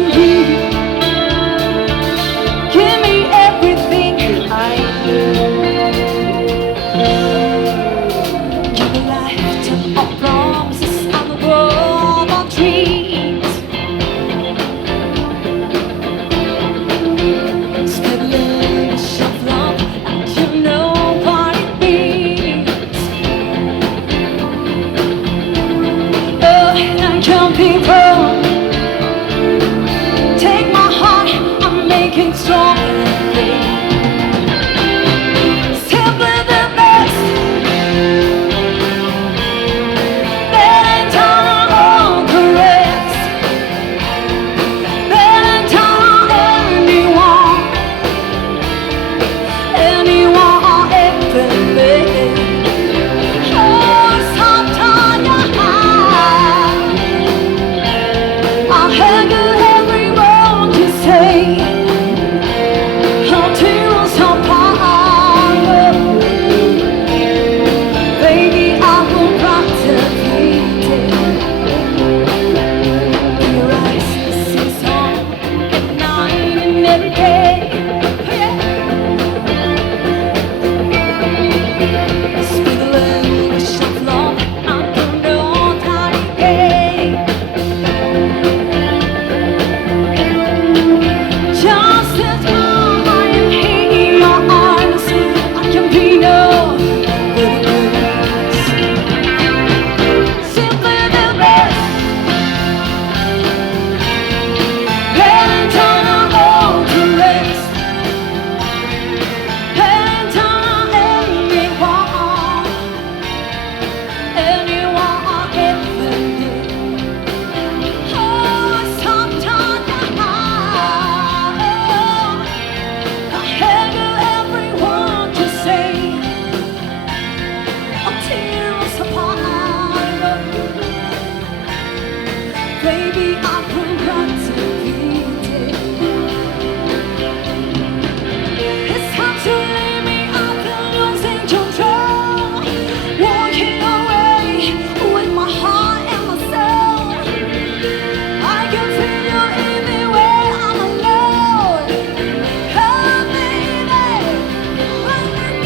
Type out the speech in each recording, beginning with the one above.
and you. Give me everything that I need. Give a lifetime of promises and a world of dreams. Spread layers of love, and you know what it means. Oh, I can't be wrong. Take my heart and make it strong. Simply the best. Better than all the rest. Better than anyone, anyone or everything. Oh, sometimes I'll hang everyone to say. Baby, I forgot to beat it. It's time to leave me, I've been losing control. Walking away with my heart and my soul. I can feel you everywhere, I'm alone. Oh, baby, when we're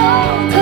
oh,